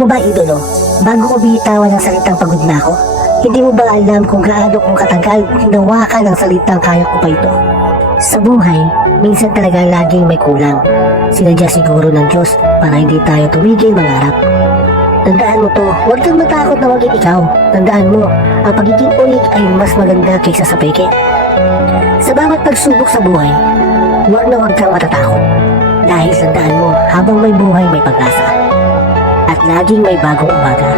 Alam mo ba, idolo, bago ko bitawan ng salitang pagod na ako, hindi mo ba alam kung gaano kong katagal hinawakan ng salitang kaya ko pa ito? Sa buhay, minsan talaga laging may kulang. Sinadya siguro ng Diyos para hindi tayo tumigil mangarap. Tandaan mo to, huwag kang matakot na maging ikaw. Tandaan mo, ang pagiging unik ay mas maganda kaysa sa peke. Sa bawat pagsubok sa buhay, huwag na huwag kang matatakot. Dahil tandaan mo, habang may buhay may pag-asa. At laging may bagong umaga.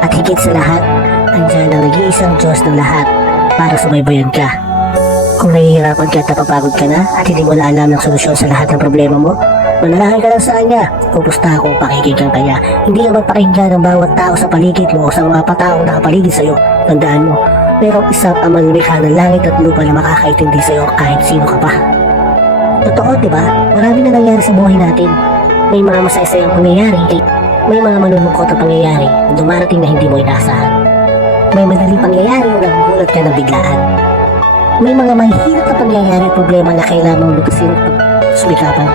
At higit sa lahat, andyan ang nag-iisang Diyos ng lahat para sumaybayan ka. Kung nahihirapan ka at napapagod ka na at hindi mo na alam ng solusyon sa lahat ng problema mo, manalangin ka lang sa Kanya. Pupusta kung pakikinggan Kanya. Hindi ka magpakinggan ng bawat tao sa paligid mo o sa mga pataong nakapaligid sa'yo. Tandaan mo, merong isang Amang lumikha ng langit at lupa na makakaintindi sa'yo kahit sino ka pa. Totoo, di ba? Marami na nangyari sa buhay natin. May mga masaya-sayang pangyayari. May mga malulungkot na pangyayari na dumarating na hindi mo inaasahan. May madaling pangyayari na nagugulat ka ng biglaan. May mga mahihirap na pangyayari at problema na kailangan mong lukasin at sumikapan.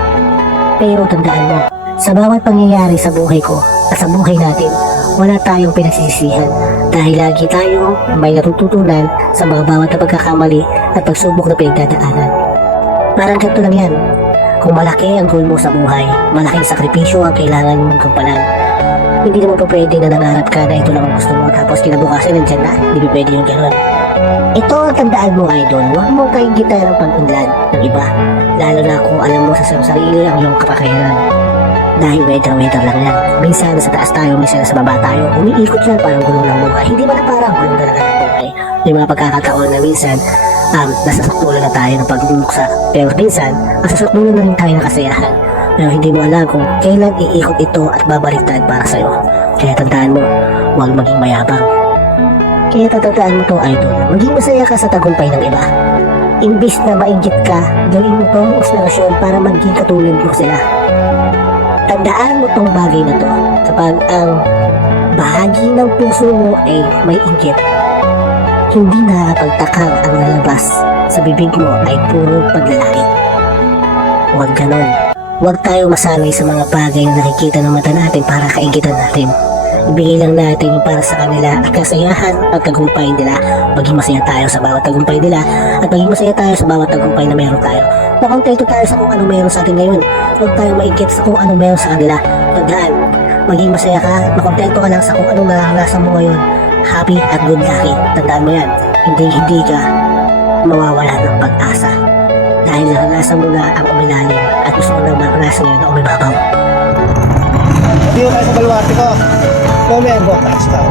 Pero tandaan mo, sa bawat pangyayari sa buhay ko at sa buhay natin, wala tayong pinagsisisihan dahil lagi tayong may natututunan sa mga bawat na pagkakamali at pagsubok na pinagdadaanan. Parang ganito lang yan. Kung malaki ang goal mo sa buhay, malaking sakripisyo ang kailangan mong gampanan. Hindi naman po pwede na nangarap ka na ito lang ang gusto mo tapos kinabukasan nandyan na, hindi pwede yung gano'n. Ito ang tandaan mo, idol, huwag mong kaingitan ng pag-unlad ng iba, lalo na kung alam mo sa sarili ang iyong kapakayanan. Dahil waiter lang yan. Minsan nasa taas tayo, minsan nasa baba tayo, umiikot yan parang gulong ng buhay. Hindi ba na parang gulong talaga ng buhay? May mga pagkakataon na minsan, nasa saktulan na tayo ng pagbubuksa. Pero minsan, nasa saktulan na rin tayo ng kasiyahan. Pero hindi mo alam kung kailan iikot ito at babaliktad para sa'yo. Kaya tandaan mo, huwag maging mayabang. Kaya tatandaan mo to, idol, maging masaya ka sa tagumpay ng iba. Imbis na mainggit ka, gawin mo tong inspirasyon para maging katulad mo sila. Tandaan mo tong bagay na to kapag ang bahagi ng puso mo ay may inggit. Hindi nakakapagtakang ang lalabas sa bibig mo ay puro paglalait. Huwag ganon. Huwag tayo masanay sa mga bagay na nakikita ng mata natin para kaingitan natin. Ibigay lang natin para sa kanila at kasayahan at tagumpay nila. Maging masaya tayo sa bawat tagumpay nila at maging masaya tayo sa bawat tagumpay na meron tayo. Makontento tayo sa kung ano meron sa atin ngayon. Huwag tayo maigit sa kung ano meron sa kanila. Tandaan, maging masaya ka at makontento ka lang sa kung anong naranasan mo ngayon. Happy at good lucky. Tandaan mo yan. Hindi ka mawawala ng pag-asa. Dahil naranasan mo na ang umilalim at gusto mo na maranasan yun na umibabaw. Hindi ko tayo sa baluarte ko. Come and go, touchdown.